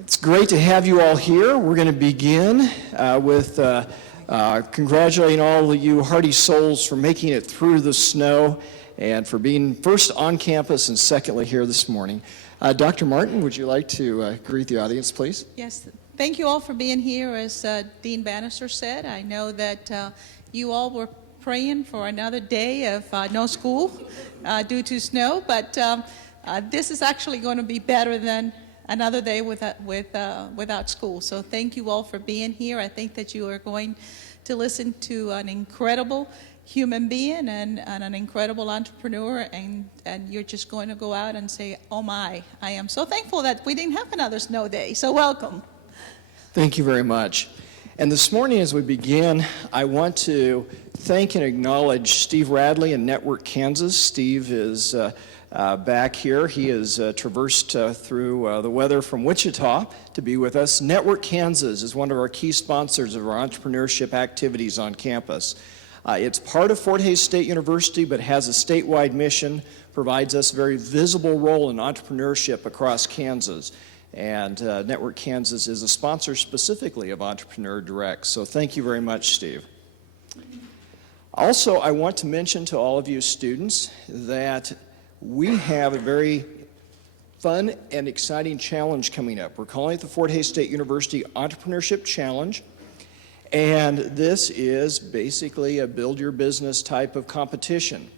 It's great to have you all here. We're going to begin with congratulating all of you hardy souls for making it through the snow and for being first on campus and secondly here this morning. Dr. Martin, would you like to greet the audience, please? Yes, thank you all for being here. As Dean Bannister said, I know that you all were praying for another day of no school due to snow, but this is actually going to be better than another day without school. So thank you all for being here. I think that you are going to listen to an incredible human being and an incredible entrepreneur, and you're just going to go out and say, oh my, I am so thankful that we didn't have another snow day. So welcome. Thank you very much. And this morning as we begin, I want to thank and acknowledge Steve Radley in Network Kansas. Steve is back here. He has traversed through the weather from Wichita to be with us. Network Kansas is one of our key sponsors of our entrepreneurship activities on campus. It's part of Fort Hays State University, but has a statewide mission, provides us a very visible role in entrepreneurship across Kansas. And Network Kansas is a sponsor specifically of Entrepreneur Direct. So thank you very much, Steve. Also, I want to mention to all of you students that we have a very fun and exciting challenge coming up. We're calling it the Fort Hays State University Entrepreneurship Challenge. And this is basically a build your business type of competition.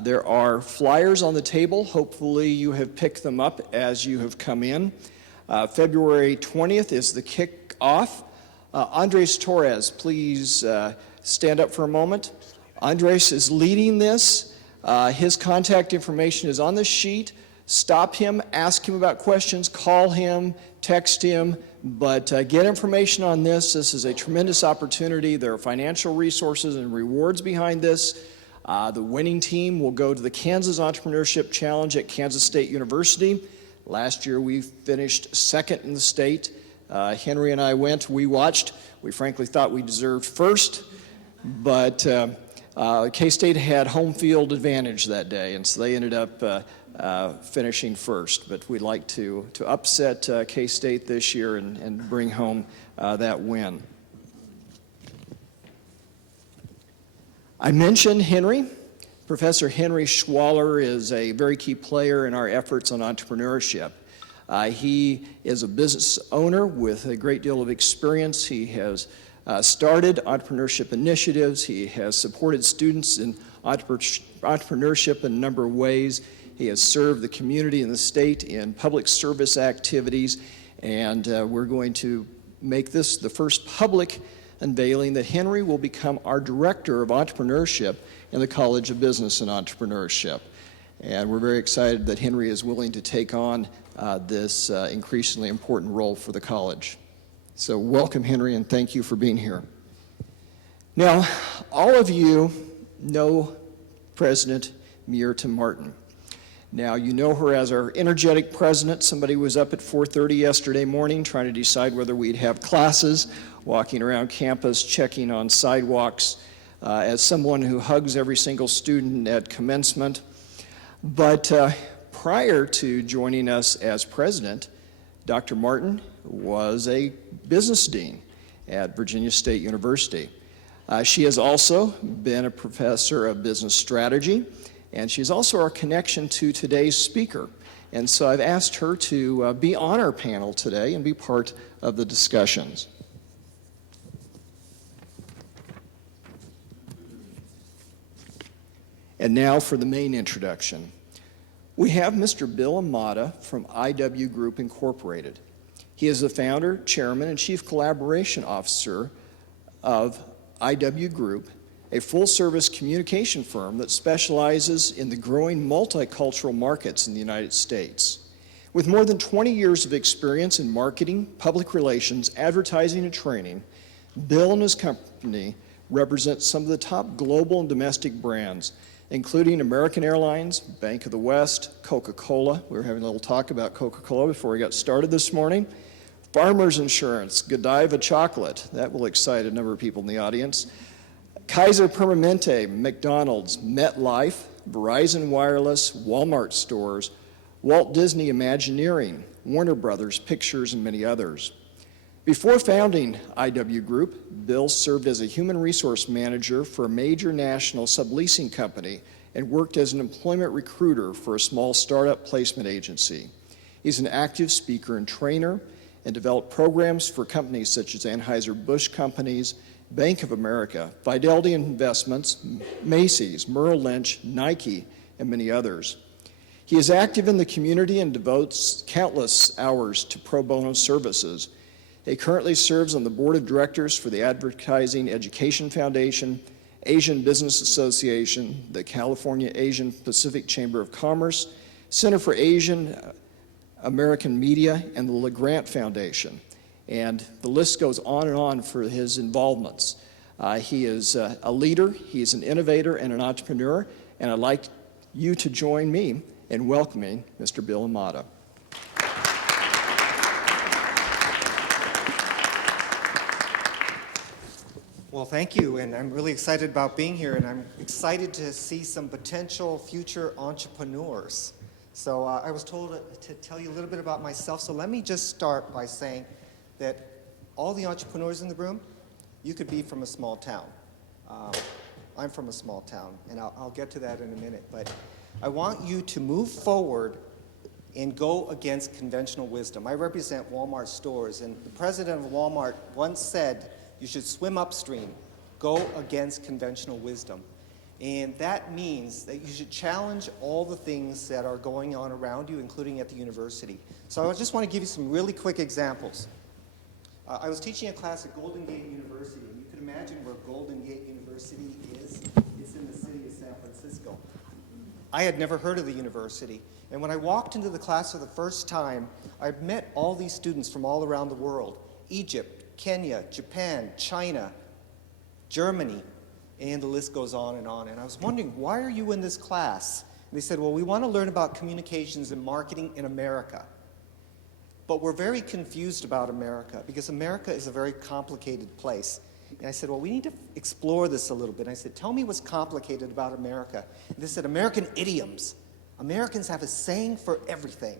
There are flyers on the table. Hopefully you have picked them up as you have come in. February 20th is the kickoff. Andres Torres, please stand up for a moment. Andres is leading this. His contact information is on the sheet. Stop him, ask him about questions, call him, text him, but get information on this. This is a tremendous opportunity. There are financial resources and rewards behind this. The winning team will go to the Kansas Entrepreneurship Challenge at Kansas State University. Last year we finished second in the state. Henry and I went, we watched. We frankly thought we deserved first, but K-State had home field advantage that day, and so they ended up finishing first. But we'd like to upset K-State this year and bring home that win. I mentioned Henry. Professor Henry Schwaller is a very key player in our efforts on entrepreneurship. He is a business owner with a great deal of experience. He has started entrepreneurship initiatives. He has supported students in entrepreneurship in a number of ways. He has served the community and the state in public service activities, and we're going to make this the first public unveiling that Henry will become our Director of Entrepreneurship in the College of Business and Entrepreneurship. And we're very excited that Henry is willing to take on this increasingly important role for the college. So welcome, Henry, and thank you for being here. Now, all of you know President Myrta Martin. Now, you know her as our energetic president. Somebody was up at 4:30 yesterday morning trying to decide whether we'd have classes, walking around campus, checking on sidewalks, as someone who hugs every single student at commencement. But prior to joining us as president, Dr. Martin was a business dean at Virginia State University. She has also been a professor of business strategy, and she's also our connection to today's speaker. And so I've asked her to be on our panel today and be part of the discussions. And now for the main introduction. We have Mr. Bill Amata from IW Group Incorporated. He is the founder, chairman, and chief collaboration officer of IW Group, a full-service communication firm that specializes in the growing multicultural markets in the United States. With more than 20 years of experience in marketing, public relations, advertising, and training, Bill and his company represent some of the top global and domestic brands, including American Airlines, Bank of the West, Coca-Cola. We were having a little talk about Coca-Cola before we got started this morning. Farmers Insurance, Godiva Chocolate, that will excite a number of people in the audience. Kaiser Permanente, McDonald's, MetLife, Verizon Wireless, Walmart stores, Walt Disney Imagineering, Warner Brothers Pictures, and many others. Before founding IW Group, Bill served as a human resource manager for a major national subleasing company and worked as an employment recruiter for a small startup placement agency. He's an active speaker and trainer and developed programs for companies such as Anheuser-Busch Companies, Bank of America, Fidelity Investments, Macy's, Merrill Lynch, Nike, and many others. He is active in the community and devotes countless hours to pro bono services. He currently serves on the board of directors for the Advertising Education Foundation, Asian Business Association, the California Asian Pacific Chamber of Commerce, Center for Asian American Media, and the LeGrant Foundation. And the list goes on and on for his involvements. He is a leader, he's an innovator and an entrepreneur, and I'd like you to join me in welcoming Mr. Bill Amata. Well, thank you, and I'm really excited about being here, and I'm excited to see some potential future entrepreneurs. So I was told to tell you a little bit about myself, so let me just start by saying that all the entrepreneurs in the room, you could be from a small town. I'm from a small town, and I'll get to that in a minute, but I want you to move forward and go against conventional wisdom. I represent Walmart stores, and the president of Walmart once said, you should swim upstream, go against conventional wisdom. And that means that you should challenge all the things that are going on around you, including at the university. So I just want to give you some really quick examples. I was teaching a class at Golden Gate University, and you can imagine where Golden Gate University is. It's in the city of San Francisco. I had never heard of the university, and when I walked into the class for the first time, I met all these students from all around the world: Egypt, Kenya, Japan, China, Germany, and the list goes on. And I was wondering, why are you in this class? And they said, well, we want to learn about communications and marketing in America. But we're very confused about America because America is a very complicated place. And I said, well, we need to explore this a little bit. And I said, tell me what's complicated about America. And they said, American idioms. Americans have a saying for everything.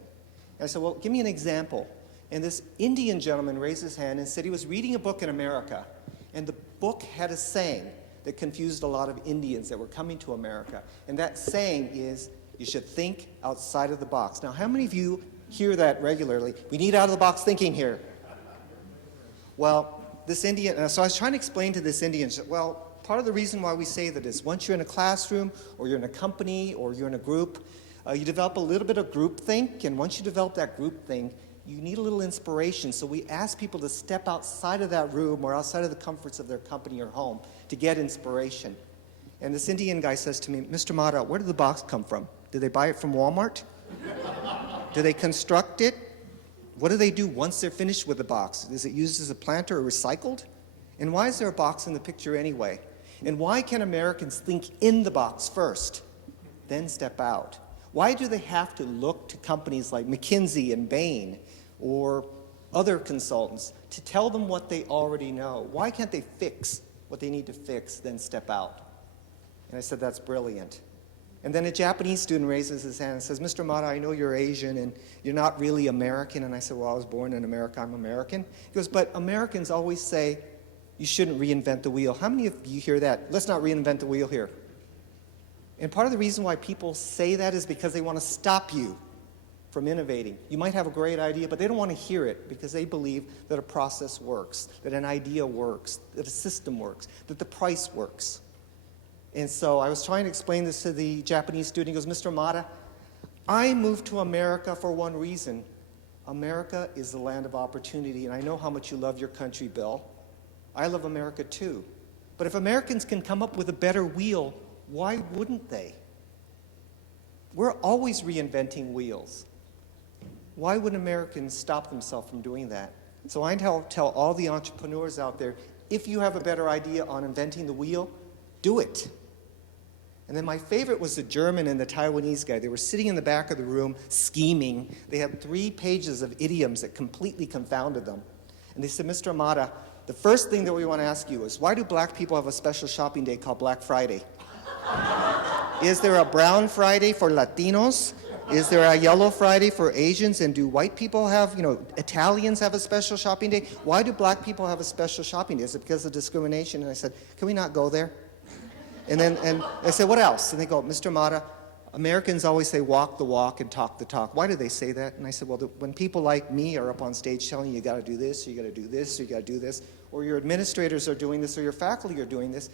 And I said, well, give me an example. And this Indian gentleman raised his hand and said he was reading a book in America. And the book had a saying that confused a lot of Indians that were coming to America. And that saying is, you should think outside of the box. Now, how many of you hear that regularly? We need out-of-the-box thinking here. Well, this Indian, so I was trying to explain to this Indian, well, part of the reason why we say that is once you're in a classroom, or you're in a company, or you're in a group, you develop a little bit of groupthink, and once you develop that groupthink, you need a little inspiration. So we ask people to step outside of that room or outside of the comforts of their company or home to get inspiration. And this Indian guy says to me, Mr. Mata, where did the box come from? Did they buy it from Walmart? Do they construct it? What do they do once they're finished with the box? Is it used as a planter or recycled? And why is there a box in the picture anyway? And why can Americans think in the box first, then step out? Why do they have to look to companies like McKinsey and Bain or other consultants to tell them what they already know? Why can't they fix what they need to fix, then step out? And I said, that's brilliant. And then a Japanese student raises his hand and says, Mr. Mata, I know you're Asian and you're not really American. And I said, well, I was born in America, I'm American. He goes, but Americans always say you shouldn't reinvent the wheel. How many of you hear that? Let's not reinvent the wheel here. And part of the reason why people say that is because they want to stop you from innovating. You might have a great idea, but they don't want to hear it because they believe that a process works, that an idea works, that a system works, that the price works. And so I was trying to explain this to the Japanese student. He goes, Mr. Mata, I moved to America for one reason. America is the land of opportunity, and I know how much you love your country, Bill. I love America too. But if Americans can come up with a better wheel, why wouldn't they? We're always reinventing wheels. Why would Americans stop themselves from doing that? So I tell all the entrepreneurs out there, if you have a better idea on inventing the wheel, do it. And then my favorite was the German and the Taiwanese guy. They were sitting in the back of the room scheming. They had 3 pages of idioms that completely confounded them. And they said, Mr. Amata, the first thing that we want to ask you is, why do black people have a special shopping day called Black Friday? Is there a Brown Friday for Latinos? Is there a Yellow Friday for Asians? And do white people have, Italians have a special shopping day? Why do black people have a special shopping day? Is it because of discrimination? And I said, can we not go there? And I said, what else? And they go, Mr. Mata, Americans always say walk the walk and talk the talk. Why do they say that? And I said, well, when people like me are up on stage telling you got to do this, or you got to do this, or you got to do this, or your administrators are doing this, or your faculty are doing this,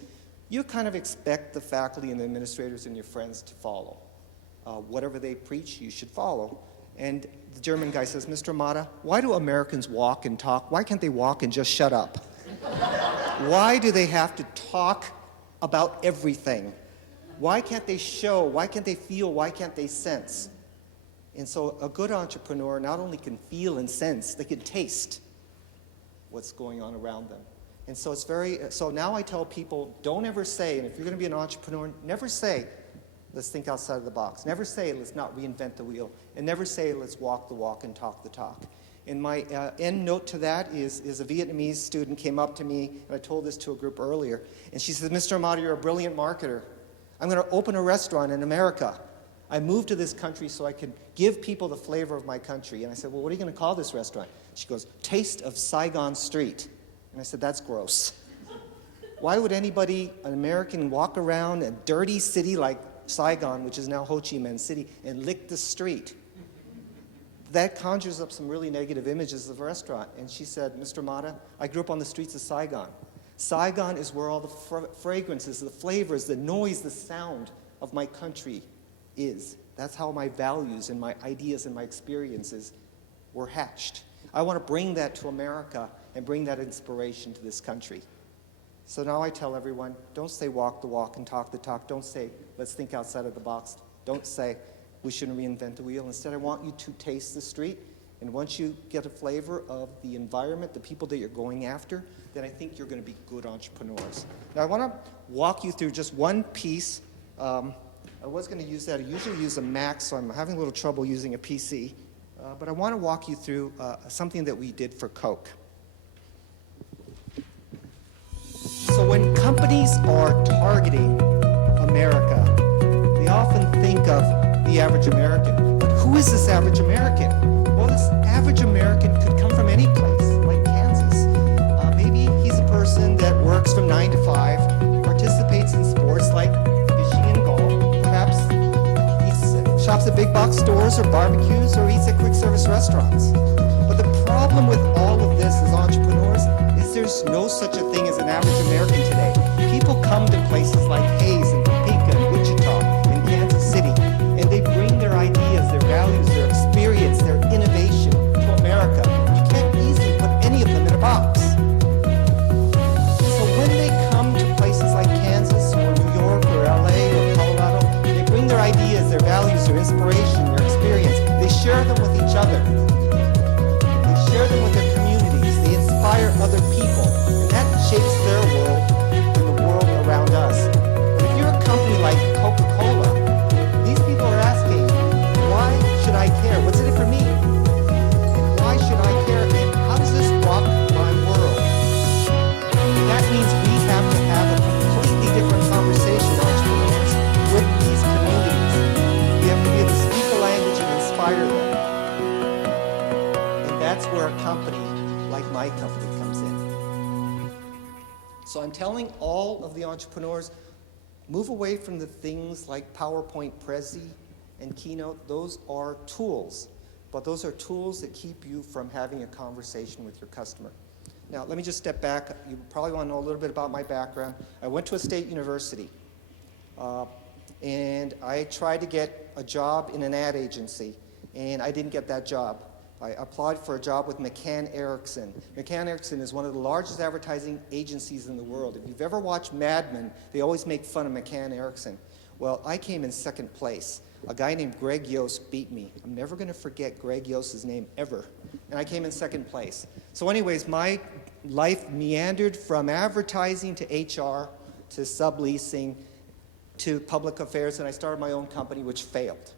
you kind of expect the faculty and the administrators and your friends to follow. Whatever they preach, you should follow. And the German guy says, Mr. Mata, why do Americans walk and talk? Why can't they walk and just shut up? Why do they have to talk about everything? Why can't they show? Why can't they feel? Why can't they sense? And so a good entrepreneur not only can feel and sense, they can taste what's going on around them. And so so now I tell people, don't ever say, and if you're going to be an entrepreneur, never say, let's think outside of the box. Never say, let's not reinvent the wheel. And never say, let's walk the walk and talk the talk. And my end note to that is a Vietnamese student came up to me, and I told this to a group earlier, and she said, Mr. Amata, you're a brilliant marketer. I'm going to open a restaurant in America. I moved to this country so I could give people the flavor of my country. And I said, well, what are you going to call this restaurant? She goes, Taste of Saigon Street. And I said, that's gross. Why would anybody, an American, walk around a dirty city like Saigon, which is now Ho Chi Minh City, and lick the street? That conjures up some really negative images of the restaurant. And she said, Mr. Mata, I grew up on the streets of Saigon. Saigon is where all the fragrances, the flavors, the noise, the sound of my country is. That's how my values and my ideas and my experiences were hatched. I want to bring that to America and bring that inspiration to this country. So now I tell everyone, don't say walk the walk and talk the talk. Don't say, let's think outside of the box. Don't say, we shouldn't reinvent the wheel. Instead, I want you to taste the street. And once you get a flavor of the environment, the people that you're going after, then I think you're going to be good entrepreneurs. Now, I want to walk you through just one piece. I was going to use that. I usually use a Mac, so I'm having a little trouble using a PC. But I want to walk you through something that we did for Coke. So when companies are targeting America, they often think of the average American. But who is this average American? Well, this average American could come from any place, like Kansas. Maybe he's a person that works from 9 to 5, participates in sports like fishing and golf. Perhaps he shops at big box stores or barbecues or eats at quick service restaurants. But the problem with all of this as entrepreneurs is there's no such a thing as an average American today. People come to places like Hayes and Topeka and Wichita and Kansas City, and they bring their ideas, their values, their experience, their innovation to America. You can't easily put any of them in a box. So when they come to places like Kansas or New York or LA or Colorado, they bring their ideas, their values, their inspiration, their experience. They share them with each other. They share them with their communities. They inspire other people. And that shapes their world and the world around us. But if you're a company like Coca-Cola, these people are asking, why should I care? What's in it for me? And why should I care? And how does this rock my world? And that means we have to have a completely different conversation, entrepreneurs, with these communities. We have to be able to speak the language and inspire them. And that's where a company like my company comes in. So I'm telling all of the entrepreneurs, move away from the things like PowerPoint Prezi and Keynote. Those are tools, but those are tools that keep you from having a conversation with your customer. Now, let me just step back. You probably want to know a little bit about my background. I went to a state university, and I tried to get a job in an ad agency, and I didn't get that job. I applied for a job with McCann Erickson. McCann Erickson is one of the largest advertising agencies in the world. If you've ever watched Mad Men, they always make fun of McCann Erickson. Well, I came in second place. A guy named Greg Yost beat me. I'm never going to forget Greg Yost's name ever. And I came in second place. So anyways, my life meandered from advertising to HR to subleasing to public affairs, and I started my own company, which failed.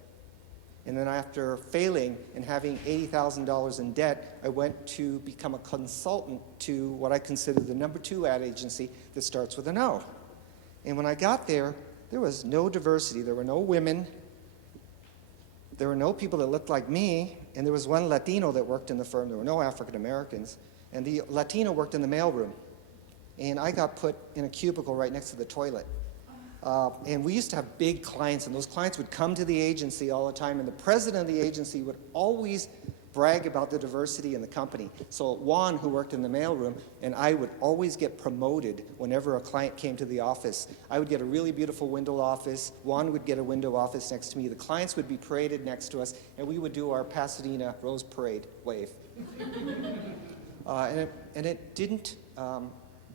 And then after failing and having $80,000 in debt, I went to become a consultant to what I consider the number 2 ad agency that starts with an O. And when I got there, there was no diversity. There were no women. there were no people that looked like me, and there was one Latino that worked in the firm. There were no African Americans. And the Latino worked in the mailroom. And I got put in a cubicle right next to the toilet. And we used to have big clients, and those clients would come to the agency all the time, and the president of the agency would always brag about the diversity in the company. So Juan, who worked in the mailroom, and I would always get promoted whenever a client came to the office. I would get a really beautiful window office. Juan would get a window office next to me. The clients would be paraded next to us, and we would do our Pasadena Rose Parade wave. And it didn't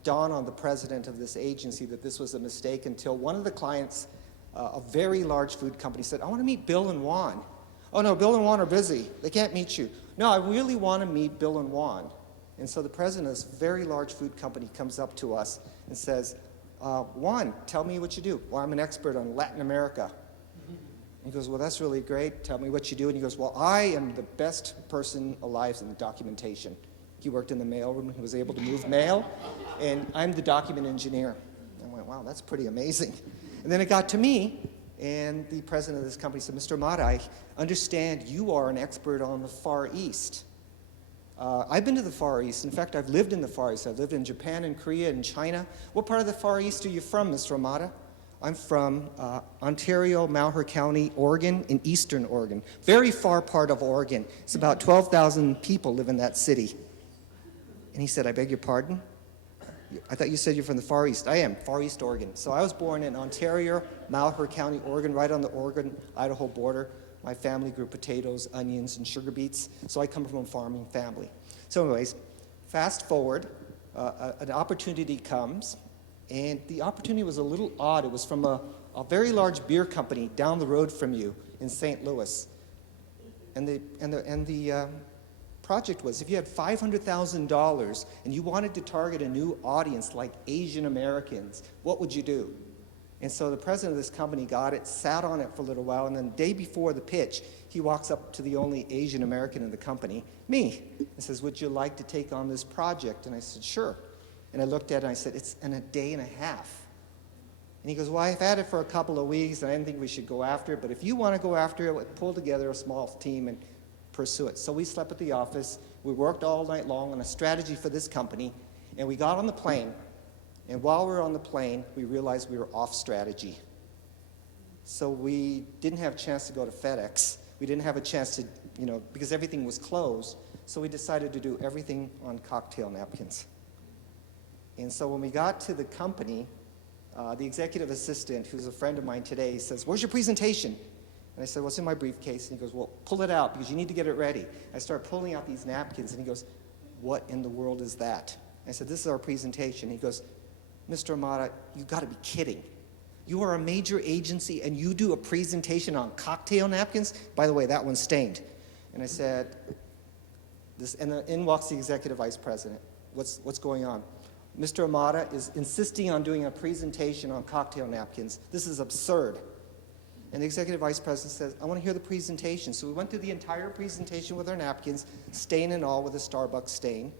dawn on the president of this agency that this was a mistake until one of the clients, a very large food company, said, "I want to meet Bill and Juan." "Oh, no, Bill and Juan are busy. They can't meet you." "No, I really want to meet Bill and Juan." And so the president of this very large food company comes up to us and says, "Juan, tell me what you do." "Well, I'm an expert on Latin America." He goes, "Well, that's really great. Tell me what you do." And he goes, "Well, I am the best person alive in the documentation." He worked in the mailroom. He was able to move mail, and I'm the document engineer. I went, "Wow, that's pretty amazing." And then it got to me, and the president of this company said, "Mr. Amata, I understand you are an expert on the Far East." I've been to the Far East. In fact, I've lived in the Far East. I've lived in Japan and Korea and China. "What part of the Far East are you from, Mr. Amata?" "I'm from Ontario, Malheur County, Oregon, in eastern Oregon. Very far part of Oregon. It's about 12,000 people live in that city." And he said, "I beg your pardon? I thought you said you're from the Far East." "I am, Far East Oregon." So I was born in Ontario, Malheur County, Oregon, right on the Oregon-Idaho border. My family grew potatoes, onions, and sugar beets, so I come from a farming family. So anyways, fast forward, an opportunity comes, and the opportunity was a little odd. It was from a very large beer company down the road from you in St. Louis. And the project was, if you had $500,000 and you wanted to target a new audience like Asian Americans, what would you do? And so the president of this company got it, sat on it for a little while, and then the day before the pitch, he walks up to the only Asian American in the company, me, and says, "Would you like to take on this project?" And I said, "Sure." And I looked at it and I said, "It's in a day and a half." And he goes, "Well, I've had it for a couple of weeks, and I didn't think we should go after it, but if you want to go after it, we'll pull together a small team and pursue it." So we slept at the office. We worked all night long on a strategy for this company, and we got on the plane. And while we were on the plane, we realized we were off strategy. So we didn't have a chance to go to FedEx. We didn't have a chance to, because everything was closed. So we decided to do everything on cocktail napkins. And so when we got to the company, the executive assistant, who's a friend of mine today, says, "Where's your presentation?" And I said, "Well, it's in my briefcase." And he goes, "Well, pull it out because you need to get it ready." I start pulling out these napkins, and he goes, "What in the world is that?" I said, "This is our presentation." He goes, "Mr. Amata, you've got to be kidding. You are a major agency, and you do a presentation on cocktail napkins? By the way, that one's stained." And I said, and in walks the executive vice president. What's going on? "Mr. Amata is insisting on doing a presentation on cocktail napkins. This is absurd." And the executive vice president says, "I want to hear the presentation." So we went through the entire presentation with our napkins, stain and all, with a Starbucks stain.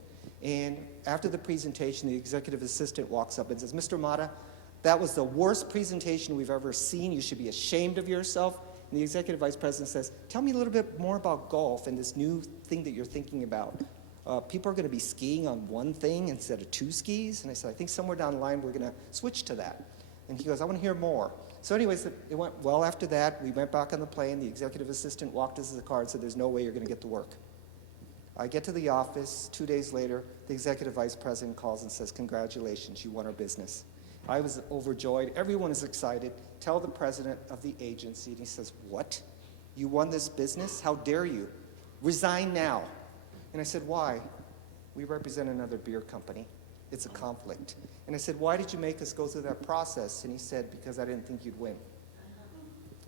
And after the presentation, the executive assistant walks up and says, "Mr. Amata, that was the worst presentation we've ever seen. You should be ashamed of yourself." And the executive vice president says, "Tell me a little bit more about golf and this new thing that you're thinking about. People are going to be skiing on one thing instead of two skis?" And I said, "I think somewhere down the line we're going to switch to that." And he goes, "I want to hear more." So anyways, it went well after that. We went back on the plane. The executive assistant walked us to the car and said, "There's no way you're going to get to work." I get to the office. 2 days later, the executive vice president calls and says, "Congratulations, you won our business." I was overjoyed. Everyone is excited. Tell the president of the agency. And he says, "What? You won this business? How dare you? Resign now." And I said, "Why?" "We represent another beer company. It's a conflict." And I said, "Why did you make us go through that process?" And he said, "Because I didn't think you'd win."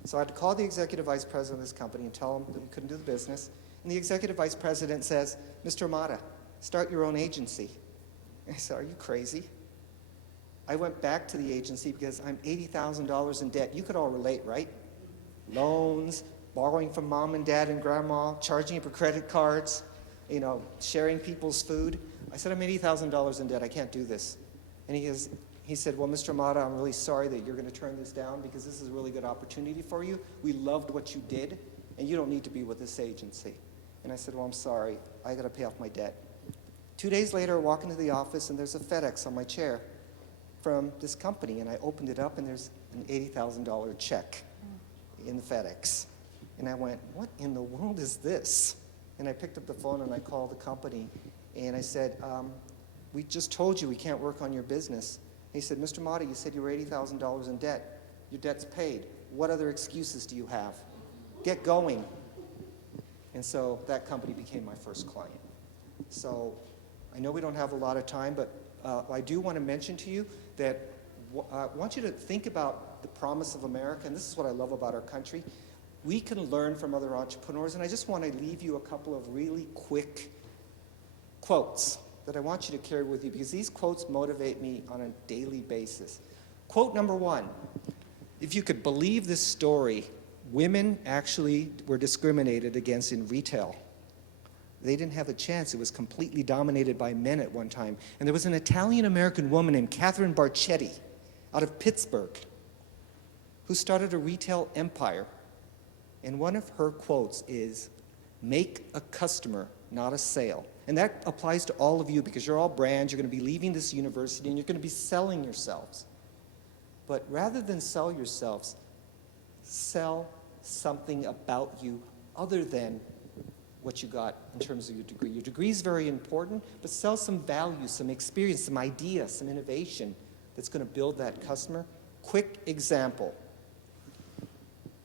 So I had to call the executive vice president of this company and tell him that we couldn't do the business. And the executive vice president says, "Mr. Amata, start your own agency." And I said, "Are you crazy?" I went back to the agency because I'm $80,000 in debt. You could all relate, right? Loans, borrowing from mom and dad and grandma, charging for credit cards, sharing people's food. I said, "I'm $80,000 in debt. I can't do this." And he said, "Well, Mr. Amata, I'm really sorry that you're going to turn this down because this is a really good opportunity for you. We loved what you did, and you don't need to be with this agency. And I said, well, I'm sorry. I got to pay off my debt. 2 days later, I walk into the office, and there's a FedEx on my chair from this company. And I opened it up, and there's an $80,000 check in the FedEx. And I went, what in the world is this? And I picked up the phone, and I called the company. And I said, we just told you we can't work on your business. And he said, Mr. Mata, you said you were $80,000 in debt. Your debt's paid. What other excuses do you have? Get going. And so that company became my first client. So I know we don't have a lot of time, but I do want to mention to you that I want you to think about the promise of America, and this is what I love about our country. We can learn from other entrepreneurs, and I just want to leave you a couple of really quick quotes that I want you to carry with you, because these quotes motivate me on a daily basis. Quote number 1, if you could believe this story, women actually were discriminated against in retail. They didn't have a chance. It was completely dominated by men at one time. And there was an Italian-American woman named Catherine Barchetti out of Pittsburgh who started a retail empire. And one of her quotes is, make a customer, not a sale. And that applies to all of you, because you're all brands. You're going to be leaving this university, and you're going to be selling yourselves. But rather than sell yourselves, sell something about you other than what you got in terms of your degree. Your degree is very important, but sell some value, some experience, some idea, some innovation that's going to build that customer. Quick example.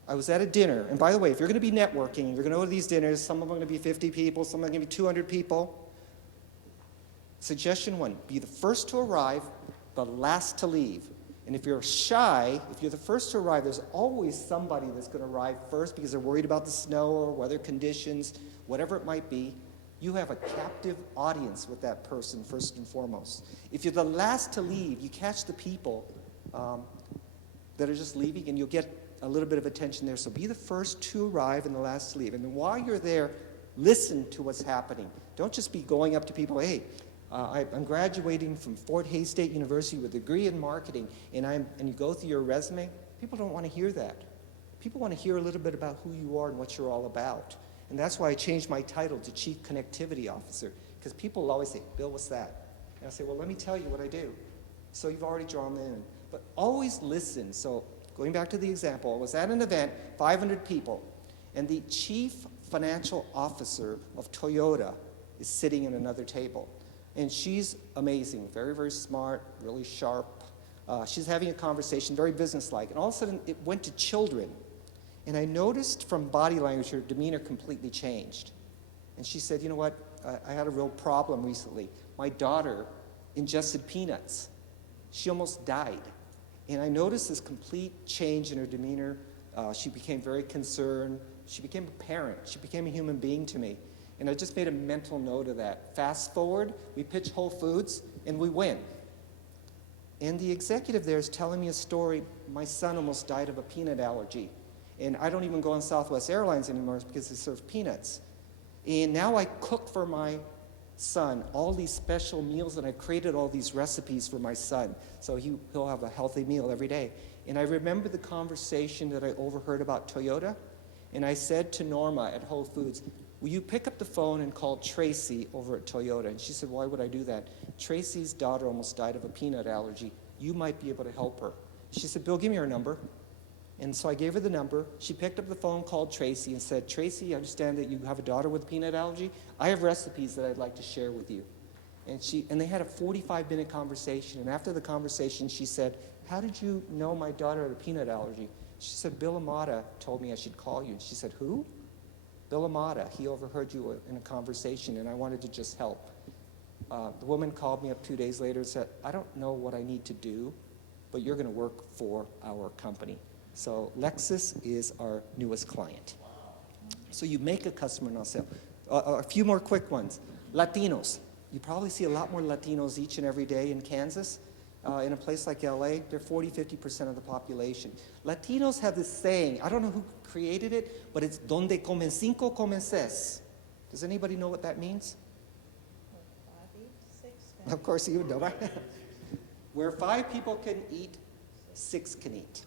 I was at a dinner, and by the way, if you're going to be networking, you're going to go to these dinners, some of them are going to be 50 people, some are going to be 200 people. Suggestion 1, be the first to arrive, the last to leave. And if you're shy, if you're the first to arrive, there's always somebody that's going to arrive first because they're worried about the snow or weather conditions, whatever it might be. You have a captive audience with that person, first and foremost. If you're the last to leave, you catch the people that are just leaving, and you'll get a little bit of attention there. So be the first to arrive and the last to leave. And then while you're there, listen to what's happening. Don't just be going up to people, hey, I'm graduating from Fort Hays State University with a degree in marketing, and you go through your resume. People don't want to hear that. People want to hear a little bit about who you are and what you're all about. And that's why I changed my title to Chief Connectivity Officer, because people will always say, Bill, what's that? And I say, well, let me tell you what I do. So you've already drawn them in. But always listen. So going back to the example, I was at an event, 500 people, and the Chief Financial Officer of Toyota is sitting at another table. And she's amazing, very, very smart, really sharp. She's having a conversation, very businesslike. And all of a sudden, it went to children. And I noticed from body language, her demeanor completely changed. And she said, you know what, I had a real problem recently. My daughter ingested peanuts. She almost died. And I noticed this complete change in her demeanor. She became very concerned. She became a parent. She became a human being to me. And I just made a mental note of that. Fast forward, we pitch Whole Foods, and we win. And the executive there is telling me a story. My son almost died of a peanut allergy. And I don't even go on Southwest Airlines anymore because they serve peanuts. And now I cook for my son all these special meals, and I created all these recipes for my son. So he'll have a healthy meal every day. And I remember the conversation that I overheard about Toyota. And I said to Norma at Whole Foods, will you pick up the phone and call Tracy over at Toyota? And she said, why would I do that? Tracy's daughter almost died of a peanut allergy. You might be able to help her. She said, Bill, give me her number. And so I gave her the number. She picked up the phone, called Tracy, and said, Tracy, I understand that you have a daughter with a peanut allergy. I have recipes that I'd like to share with you. And they had a 45-minute conversation. And after the conversation, she said, how did you know my daughter had a peanut allergy? She said, Bill Amata told me I should call you. And she said, who? Bill Amata. He overheard you in a conversation, and I wanted to just help. The woman called me up 2 days later and said, I don't know what I need to do, but you're going to work for our company. So Lexus is our newest client. So you make a customer, not sell. A few more quick ones. Latinos. You probably see a lot more Latinos each and every day in Kansas. In a place like LA, they're 40–50% of the population. Latinos have this saying, I don't know who created it, but it's donde comen cinco, comen seis. Does anybody know what that means? 5 eat, 6. Of course you know, right? Where 5 people can eat, 6 can eat.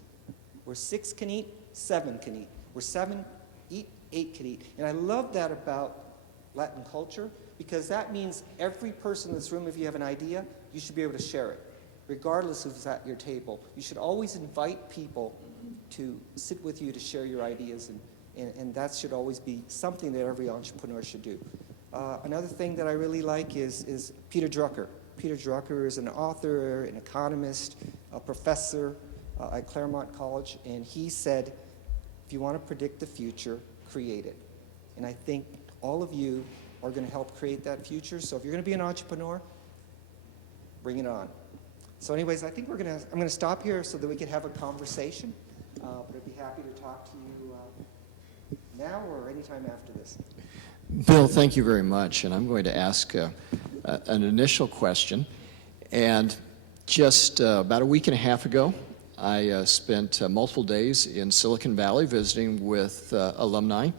Where 6 can eat, 7 can eat. Where 7 eat, ate could eat. And I love that about Latin culture, because that means every person in this room, if you have an idea, you should be able to share it, regardless of who's at your table. You should always invite people to sit with you to share your ideas, and that should always be something that every entrepreneur should do. Another thing that I really like is Peter Drucker. Peter Drucker is an author, an economist, a professor at Claremont College, and he said, if you want to predict the future, create it. And I think all of you are going to help create that future. So if you're going to be an entrepreneur, bring it on. So anyways, I think I'm going to stop here so that we can have a conversation. But I'd be happy to talk to you now or anytime after this. Bill, thank you very much. And I'm going to ask an initial question. And just about a week and a half ago, I spent multiple days in Silicon Valley visiting with alumni.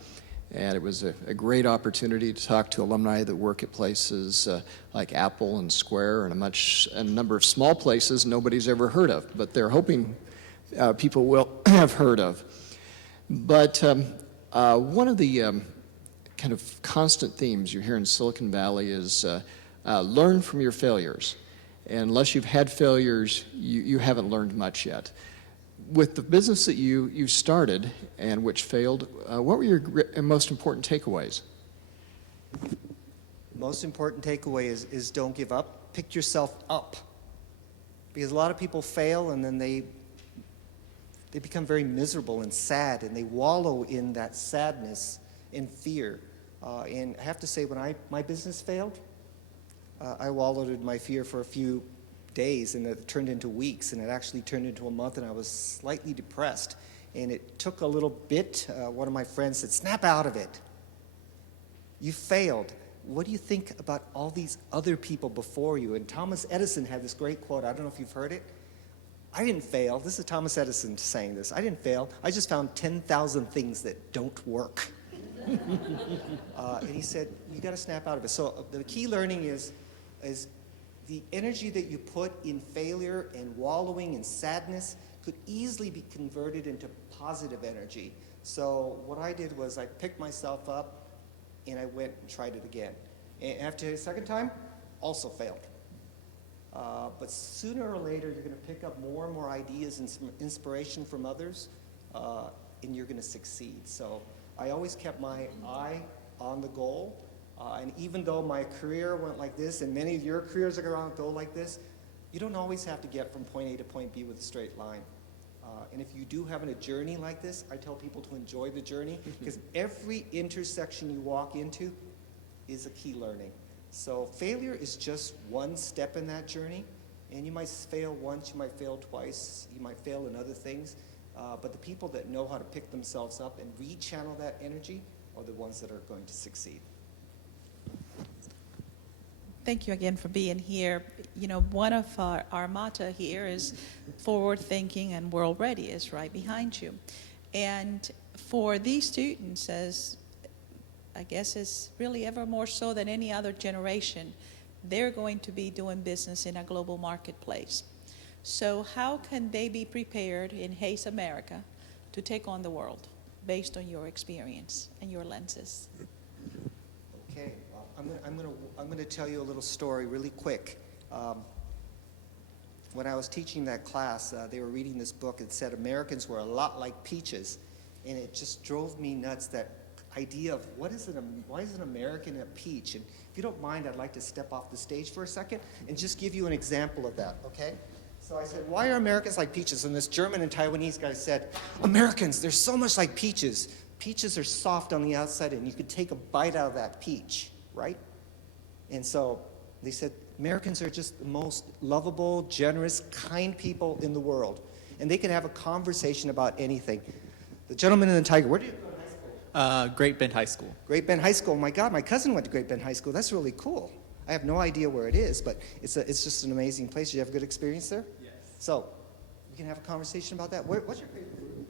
And it was a great opportunity to talk to alumni that work at places like Apple and Square and a number of small places nobody's ever heard of, but they're hoping people will have heard of. But one of the kind of constant themes you hear in Silicon Valley is learn from your failures. And unless you've had failures, you haven't learned much yet. With the business that you started and which failed, what were your most important takeaways? Most important takeaway is don't give up. Pick yourself up. Because a lot of people fail and then they become very miserable and sad, and they wallow in that sadness and fear. And I have to say, when my business failed, I wallowed in my fear for a few days, and it turned into weeks, and it actually turned into a month, and I was slightly depressed. And it took a little bit. One of my friends said, snap out of it. You failed. What do you think about all these other people before you? And Thomas Edison had this great quote. I don't know if you've heard it. I didn't fail. This is Thomas Edison saying this. I didn't fail. I just found 10,000 things that don't work. And he said, you got to snap out of it. So the key learning is the energy that you put in failure and wallowing in sadness could easily be converted into positive energy. So what I did was I picked myself up and I went and tried it again. And after the second time, also failed. But sooner or later, you're going to pick up more and more ideas and some inspiration from others, and you're going to succeed. So I always kept my eye on the goal. And even though my career went like this, and many of your careers are going to go like this, you don't always have to get from point A to point B with a straight line. And if you do have a journey like this, I tell people to enjoy the journey, because every intersection you walk into is a key learning. So failure is just one step in that journey, and you might fail once, you might fail twice, you might fail in other things, but the people that know how to pick themselves up and rechannel that energy are the ones that are going to succeed. Thank you again for being here. You know, one of our motto here is forward thinking and world ready is right behind you. And for these students, as I guess is really ever more so than any other generation, they're going to be doing business in a global marketplace. So how can they be prepared in Hayes America to take on the world based on your experience and your lenses? Okay, well, I'm going to tell you a little story really quick. When I was teaching that class, they were reading this book. It said Americans were a lot like peaches, and it just drove me nuts, that idea of why is an American a peach? And if you don't mind, I'd like to step off the stage for a second and just give you an example of that, okay? So I said, why are Americans like peaches? And this German and Taiwanese guy said, Americans, they're so much like peaches. Peaches are soft on the outside, and you could take a bite out of that peach, right? And so they said, Americans are just the most lovable, generous, kind people in the world. And they can have a conversation about anything. The gentleman in the tiger, where did you go to high school? Great Bend High School. Great Bend High School. My God, my cousin went to Great Bend High School. That's really cool. I have no idea where it is, but it's just an amazing place. Did you have a good experience there? Yes. So we can have a conversation about that. What's your favorite food?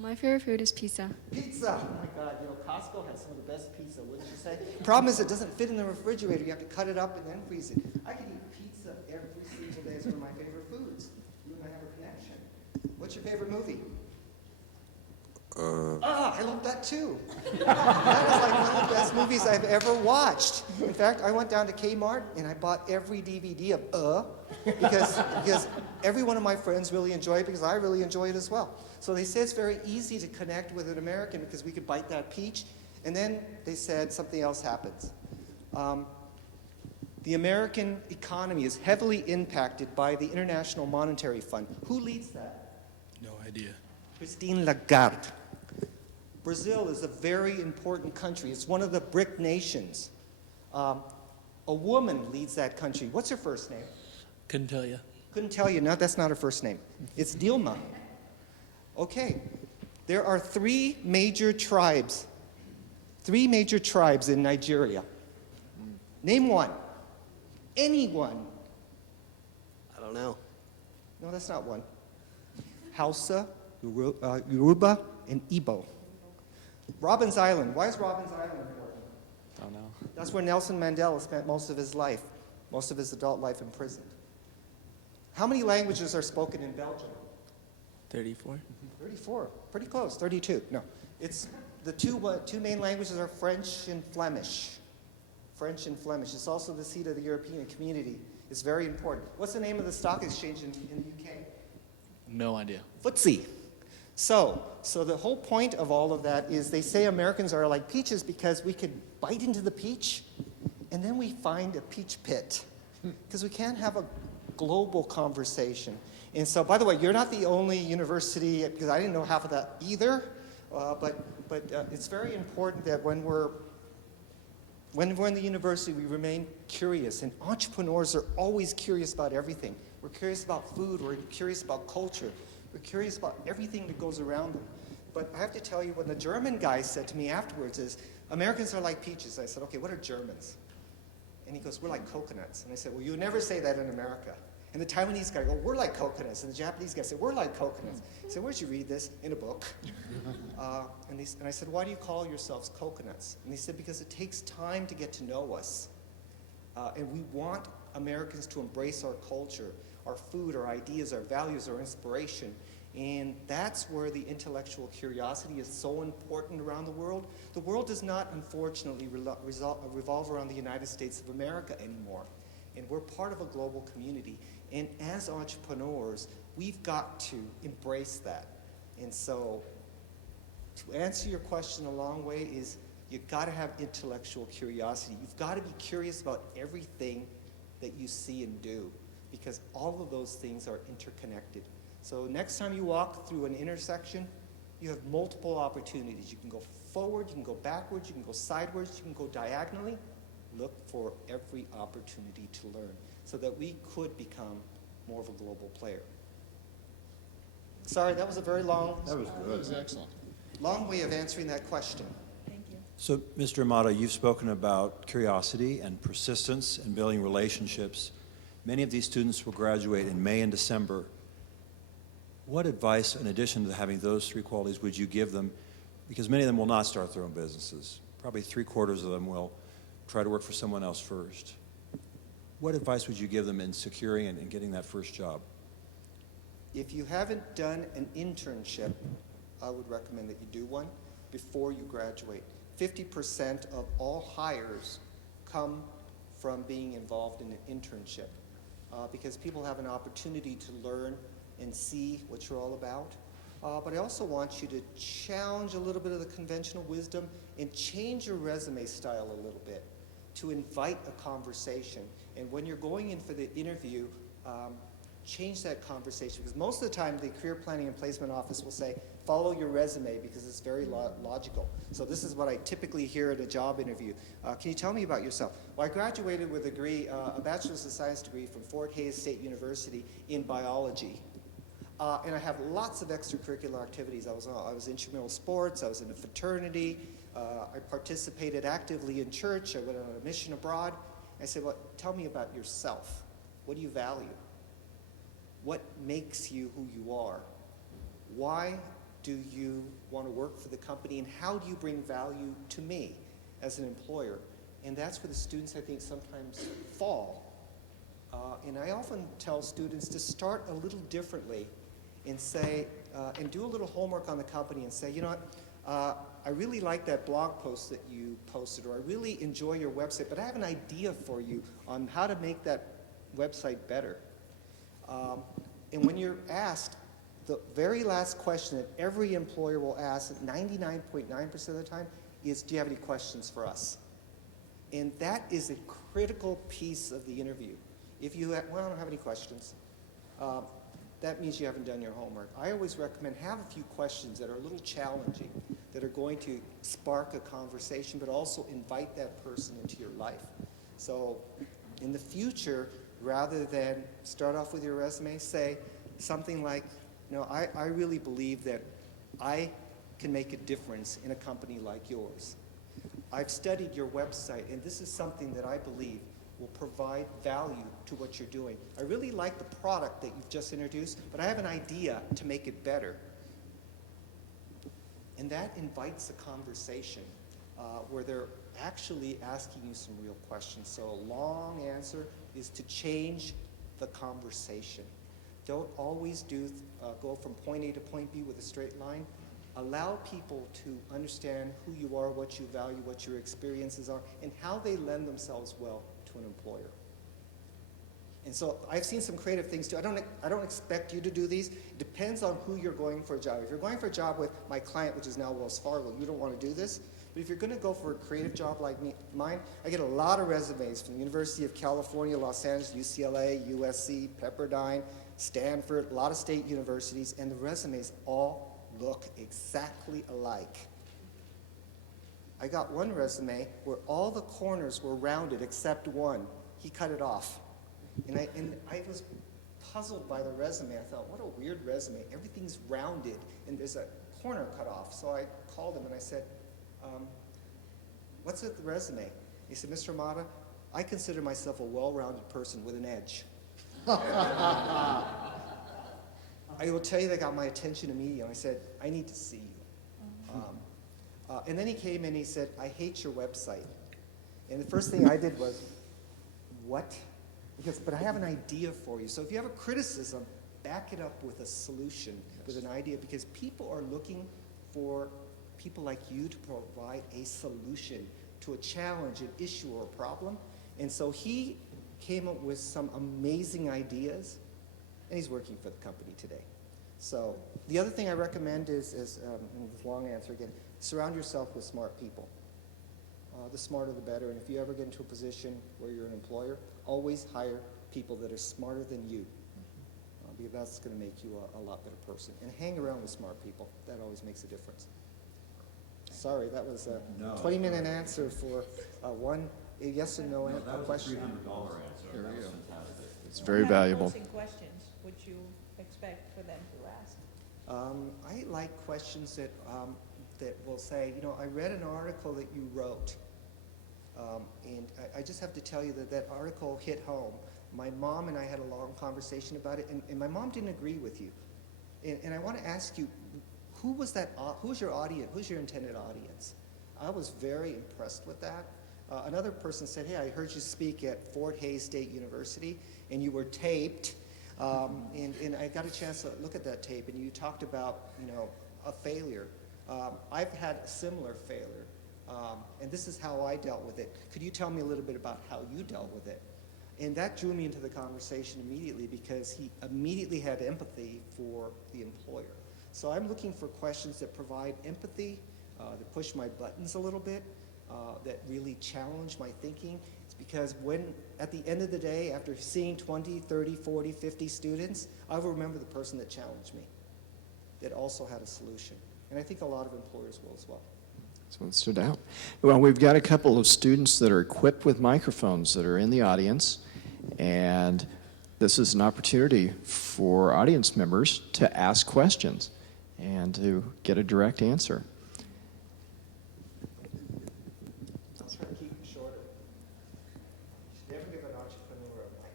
My favorite food is pizza. Pizza. Oh my God, Costco has some of the best pizza, wouldn't you say? Problem is, it doesn't fit in the refrigerator. You have to cut it up and then freeze it. I could eat pizza every single day. It's one of my favorite foods. You and I have a connection. What's your favorite movie? I love that too. That is like one of the best movies I've ever watched. In fact, I went down to Kmart and I bought every DVD of because every one of my friends really enjoy it because I really enjoy it as well. So they say it's very easy to connect with an American because we could bite that peach. And then they said something else happens. The American economy is heavily impacted by the International Monetary Fund. Who leads that? No idea. Christine Lagarde. Brazil is a very important country. It's one of the BRIC nations. A woman leads that country. What's her first name? Couldn't tell you. Couldn't tell you. No, that's not her first name. It's Dilma. Okay. There are three major tribes in Nigeria. Name one. Anyone. I don't know. No, that's not one. Hausa, Yoruba, and Igbo. Robbins Island. Why is Robbins Island important? I don't know. That's where Nelson Mandela spent most of his life, most of his adult life imprisoned. How many languages are spoken in Belgium? 34. 34. Pretty close. 32. No. It's the two main languages are French and Flemish. French and Flemish. It's also the seat of the European community. It's very important. What's the name of the stock exchange in the UK? No idea. FTSE. So the whole point of all of that is they say Americans are like peaches because we could bite into the peach and then we find a peach pit because we can't have a global conversation. And so, by the way, you're not the only university, because I didn't know half of that either, but it's very important that when we're in the university, we remain curious, and entrepreneurs are always curious about everything. We're curious about food, we're curious about culture, we're curious about everything that goes around them. But I have to tell you, what the German guy said to me afterwards is, Americans are like peaches. I said, okay, what are Germans? And he goes, we're like coconuts. And I said, well, you never say that in America. And the Taiwanese guy goes, we're like coconuts. And the Japanese guy said, we're like coconuts. I said, where'd you read this? In a book. And I said, why do you call yourselves coconuts? And he said, because it takes time to get to know us. And we want Americans to embrace our culture, our food, our ideas, our values, our inspiration. And that's where the intellectual curiosity is so important around the world. The world does not, unfortunately, revolve around the United States of America anymore. And we're part of a global community. And as entrepreneurs, we've got to embrace that. And so, to answer your question a long way is, you've got to have intellectual curiosity. You've got to be curious about everything that you see and do, because all of those things are interconnected. So next time you walk through an intersection, you have multiple opportunities. You can go forward, you can go backwards, you can go sideways, you can go diagonally. Look for every opportunity to learn so that we could become more of a global player. Sorry, that was a very long, That was good. That was excellent. long way of answering that question. Thank you. So, Mr. Amato, you've spoken about curiosity and persistence and building relationships. Many of these students will graduate in May and December. What advice, in addition to having those three qualities, would you give them? Because many of them will not start their own businesses. Probably 3/4 of them will try to work for someone else first. What advice would you give them in securing and getting that first job? If you haven't done an internship, I would recommend that you do one before you graduate. 50% of all hires come from being involved in an internship because people have an opportunity to learn and see what you're all about. But I also want you to challenge a little bit of the conventional wisdom and change your resume style a little bit to invite a conversation. And when you're going in for the interview, change that conversation, because most of the time the career planning and placement office will say, follow your resume because it's very logical. So this is what I typically hear at a job interview. Can you tell me about yourself? Well, I graduated with a degree, a Bachelor's of Science degree from Fort Hays State University in biology. And I have lots of extracurricular activities. I was in intramural sports, I was in a fraternity, I participated actively in church, I went on a mission abroad. I said, well, tell me about yourself. What do you value? What makes you who you are? Why do you want to work for the company, and how do you bring value to me as an employer? And that's where the students, I think, sometimes fall. And I often tell students to start a little differently and say, and do a little homework on the company and say, you know what, I really like that blog post that you posted, or I really enjoy your website, but I have an idea for you on how to make that website better. And when you're asked, the very last question that every employer will ask, 99.9% of the time, is, do you have any questions for us? And that is a critical piece of the interview. If you have, well, I don't have any questions, that means you haven't done your homework. I always recommend have a few questions that are a little challenging, that are going to spark a conversation, but also invite that person into your life. So in the future, rather than start off with your resume, say something like, you know, I really believe that I can make a difference in a company like yours. I've studied your website, and this is something that I believe will provide value to what you're doing. I really like the product that you've just introduced, but I have an idea to make it better. And that invites a conversation where they're actually asking you some real questions. So a long answer is to change the conversation. Don't always go from point A to point B with a straight line. Allow people to understand who you are, what you value, what your experiences are, and how they lend themselves well to an employer. And so I've seen some creative things too. I don't expect you to do these. It depends on who you're going for a job. If you're going for a job with my client, which is now Wells Fargo, you don't want to do this. But if you're going to go for a creative job like mine, I get a lot of resumes from the University of California, Los Angeles, UCLA, USC, Pepperdine, Stanford, a lot of state universities, and the resumes all look exactly alike. I got one resume where all the corners were rounded except one. He cut it off. And I was puzzled by the resume. I thought, what a weird resume. Everything's rounded, and there's a corner cut off. So I called him and I said, what's with the resume? He said, Mr. Amata, I consider myself a well-rounded person with an edge. I will tell you that got my attention immediately. I said, I need to see you. And then he came and he said, I hate your website. And the first thing I did was, what? But I have an idea for you. So if you have a criticism, back it up with a solution, with an idea, because people are looking for people like you to provide a solution to a challenge, an issue, or a problem. And so he came up with some amazing ideas, and he's working for the company today. So the other thing I recommend is this long answer again, surround yourself with smart people. The smarter the better, and if you ever get into a position where you're an employer, always hire people that are smarter than you, because that's going to make you a lot better person. And hang around with smart people. That always makes a difference. Sorry, that was a 20-minute answer for a yes or no question. $300 answer. There we go. Fantastic. It's very What kind of valuable. closing questions would you expect for them to ask? I like questions that will say, you know, I read an article that you wrote, and I just have to tell you that article hit home. My mom and I had a long conversation about it, and my mom didn't agree with you. And I want to ask you, who's your audience? Who's your intended audience? I was very impressed with that. Another person said, hey, I heard you speak at Fort Hays State University, and you were taped. And I got a chance to look at that tape, and you talked about, you know, a failure. I've had a similar failure, and this is how I dealt with it. Could you tell me a little bit about how you dealt with it? And that drew me into the conversation immediately, because he immediately had empathy for the employer. So I'm looking for questions that provide empathy, that push my buttons a little bit, that really challenge my thinking. It's because when, at the end of the day, after seeing 20, 30, 40, 50 students, I will remember the person that challenged me, that also had a solution. And I think a lot of employers will as well. So it stood out. Well, we've got a couple of students that are equipped with microphones that are in the audience, and this is an opportunity for audience members to ask questions and to get a direct answer. I'll try to keep it shorter. Never give an entrepreneur a mic.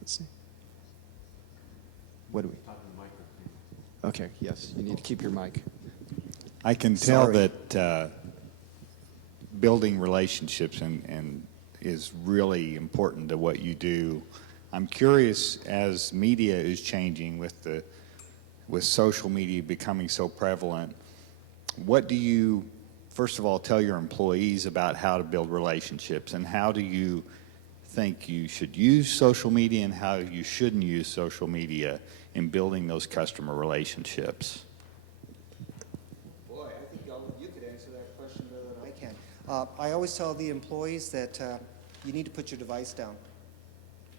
Let's see. What do we? Okay, yes, you need to keep your mic. I can tell Sorry. that building relationships and is really important to what you do. I'm curious, as media is changing with social media becoming so prevalent, what do you, first of all, tell your employees about how to build relationships, and how do you think you should use social media and how you shouldn't use social media in building those customer relationships? Boy, I think all of you could answer that question better than I can. I always tell the employees that you need to put your device down,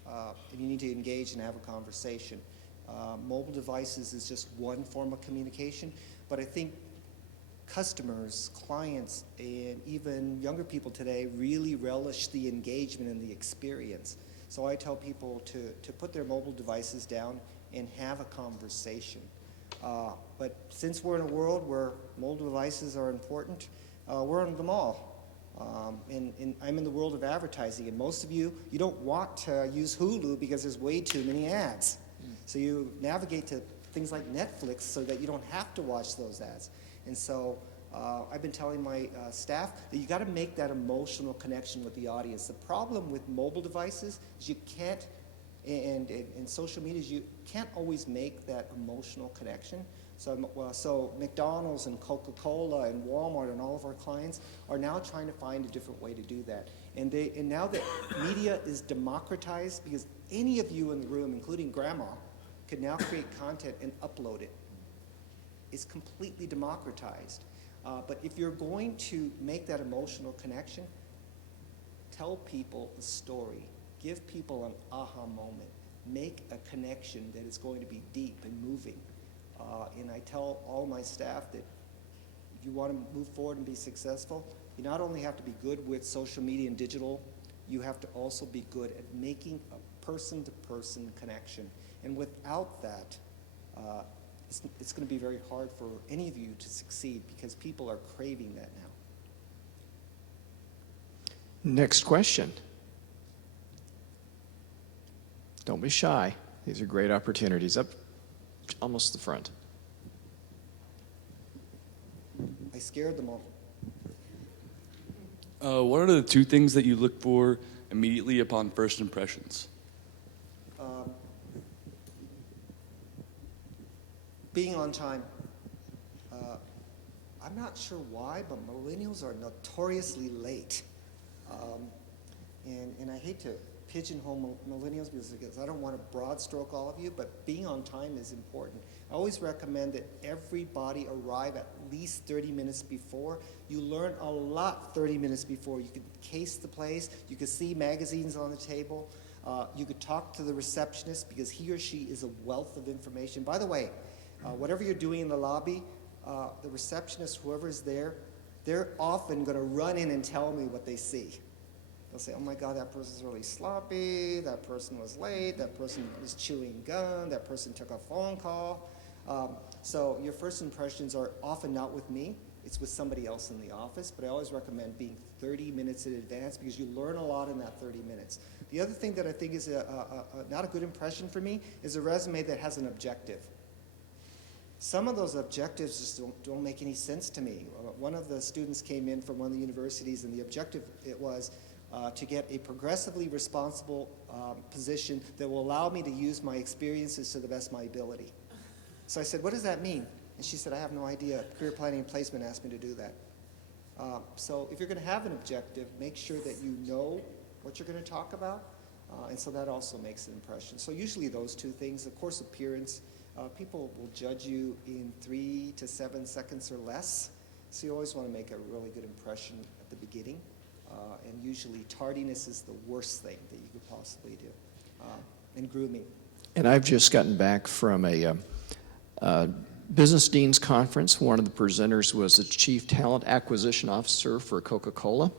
and you need to engage and have a conversation. Mobile devices is just one form of communication, but I think customers, clients, and even younger people today really relish the engagement and the experience. So I tell people to put their mobile devices down and have a conversation. But since we're in a world where mobile devices are important, we're on them all. And I'm in the world of advertising, and most of you don't want to use Hulu because there's way too many ads. So you navigate to things like Netflix so that you don't have to watch those ads. And so I've been telling my staff that you got to make that emotional connection with the audience. The problem with mobile devices is you can't, and social media, is you can't always make that emotional connection. So McDonald's and Coca-Cola and Walmart and all of our clients are now trying to find a different way to do that. And now that media is democratized, because any of you in the room, including grandma, could now create content and upload it. It's completely democratized. But if you're going to make that emotional connection, tell people a story. Give people an aha moment. Make a connection that is going to be deep and moving. And I tell all my staff that if you want to move forward and be successful, you not only have to be good with social media and digital, you have to also be good at making a person-to-person connection. And without that, it's going to be very hard for any of you to succeed, because people are craving that now. Next question. Don't be shy. These are great opportunities. Up almost the front. I scared them all. What are the two things that you look for immediately upon first impressions? Being on time. I'm not sure why, but millennials are notoriously late. And I hate to pigeonhole millennials because I don't want to broad stroke all of you, but being on time is important. I always recommend that everybody arrive at least 30 minutes before. You learn a lot 30 minutes before. You can case the place. You can see magazines on the table. You could talk to the receptionist because he or she is a wealth of information. By the way, whatever you're doing in the lobby, the receptionist, whoever's there, they're often going to run in and tell me what they see. They'll say, oh my God, that person's really sloppy, that person was late, that person was chewing gum, that person took a phone call. So your first impressions are often not with me, it's with somebody else in the office, but I always recommend being 30 minutes in advance because you learn a lot in that 30 minutes. The other thing that I think is not a good impression for me is a resume that has an objective. Some of those objectives just don't make any sense to me. One of the students came in from one of the universities, and the objective it was to get a progressively responsible position that will allow me to use my experiences to the best of my ability. So I said, what does that mean? And she said, I have no idea. Career Planning and Placement asked me to do that. So if you're going to have an objective, make sure that you know what you're going to talk about. And so that also makes an impression. So usually those two things. Of course, appearance. People will judge you in 3 to 7 seconds or less. So you always want to make a really good impression at the beginning. And usually tardiness is the worst thing that you could possibly do. And grooming. And I've just gotten back from a Business Dean's Conference. One of the presenters was the Chief Talent Acquisition Officer for Coca-Cola.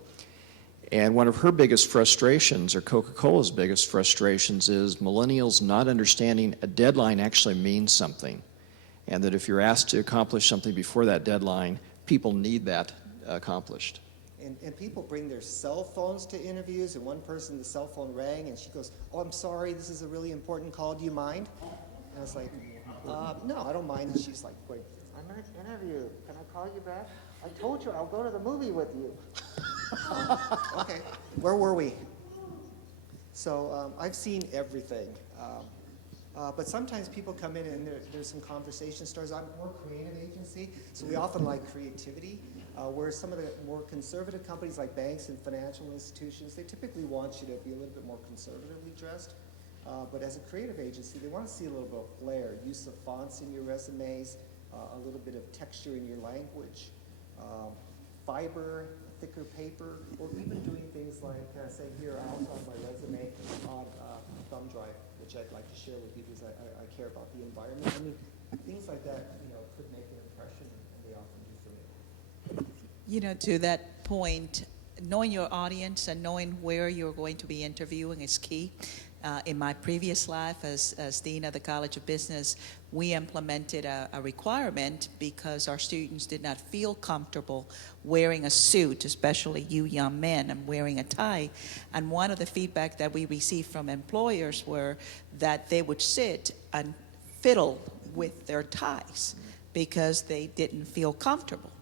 And one of her biggest frustrations, or Coca-Cola's biggest frustrations, is millennials not understanding a deadline actually means something. And that if you're asked to accomplish something before that deadline, people need that accomplished. And people bring their cell phones to interviews, and one person, the cell phone rang, and she goes, oh, I'm sorry, this is a really important call, do you mind? And I was like, no, I don't mind. And she's like, wait, I'm interview. Can I call you back? I told you I'll go to the movie with you. Okay, where were we? So I've seen everything. But sometimes people come in and there's some conversation starters. I'm a more creative agency, so we often like creativity. Whereas some of the more conservative companies like banks and financial institutions, they typically want you to be a little bit more conservatively dressed. But as a creative agency, they want to see a little bit of flair, use of fonts in your resumes, a little bit of texture in your language, fiber, thicker paper, or even doing things like, say here out on my resume on thumb drive, which I'd like to share with you because I care about the environment. I mean, things like that, could make an impression, and they often do for me. To that point, knowing your audience and knowing where you're going to be interviewing is key. In my previous life as Dean of the College of Business, we implemented a requirement because our students did not feel comfortable wearing a suit, especially you young men, and wearing a tie. And one of the feedback that we received from employers were that they would sit and fiddle with their ties because they didn't feel comfortable.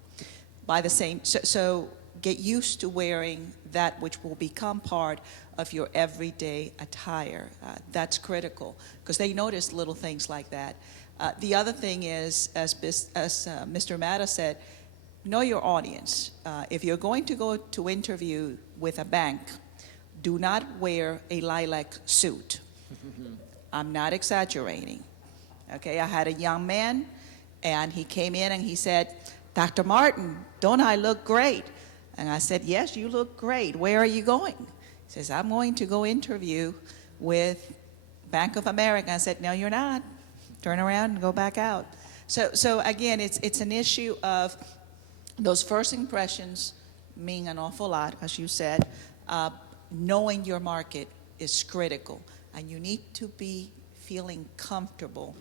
So get used to wearing that which will become part of your everyday attire. That's critical because they notice little things like that. The other thing is, as Mr. Matta said, know your audience. If you're going to go to interview with a bank, do not wear a lilac suit. I'm not exaggerating. Okay, I had a young man, and he came in and he said, "Dr. Martin, don't I look great?" And I said, "Yes, you look great. Where are you going?" He says, "I'm going to go interview with Bank of America." I said, "No, you're not. Turn around and go back out." So again, it's an issue of those first impressions mean an awful lot, as you said. Knowing your market is critical, and you need to be feeling comfortable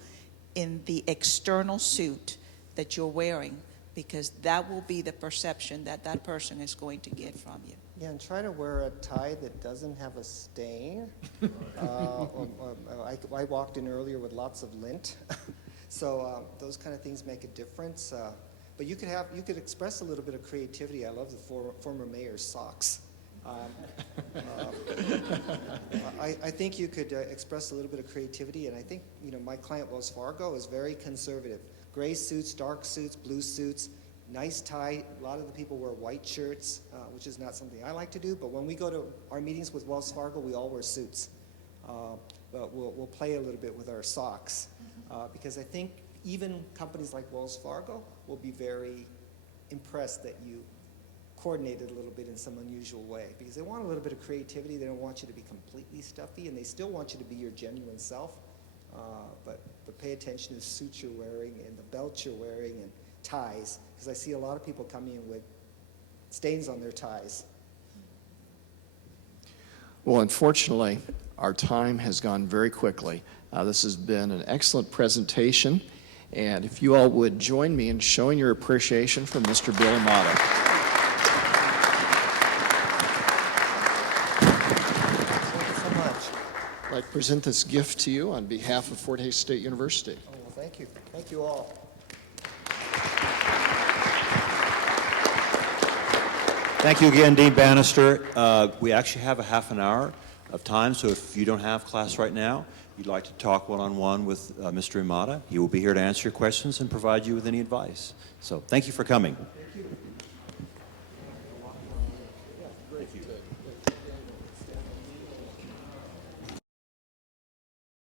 in the external suit that you're wearing, because that will be the perception that that person is going to get from you. Yeah, and try to wear a tie that doesn't have a stain. I walked in earlier with lots of lint, so those kind of things make a difference. But you could express a little bit of creativity. I love the former mayor's socks. I think you could express a little bit of creativity, and I think my client Wells Fargo is very conservative. Gray suits, dark suits, blue suits, nice tie. A lot of the people wear white shirts, which is not something I like to do. But when we go to our meetings with Wells Fargo, we all wear suits. But we'll play a little bit with our socks because I think even companies like Wells Fargo will be very impressed that you coordinated a little bit in some unusual way because they want a little bit of creativity. They don't want you to be completely stuffy, and they still want you to be your genuine self. But pay attention to the suits you're wearing and the belts you're wearing and ties, because I see a lot of people coming in with stains on their ties. Well, unfortunately, our time has gone very quickly. This has been an excellent presentation, and if you all would join me in showing your appreciation for Mr. Bill Amato. Thank you so much. I'd like to present this gift to you on behalf of Fort Hays State University. Oh, well, thank you. Thank you all. Thank you again, Dean Bannister. We actually have a half an hour of time, so if you don't have class right now, you'd like to talk one-on-one with Mr. Imada, he will be here to answer your questions and provide you with any advice. So thank you for coming. Thank you.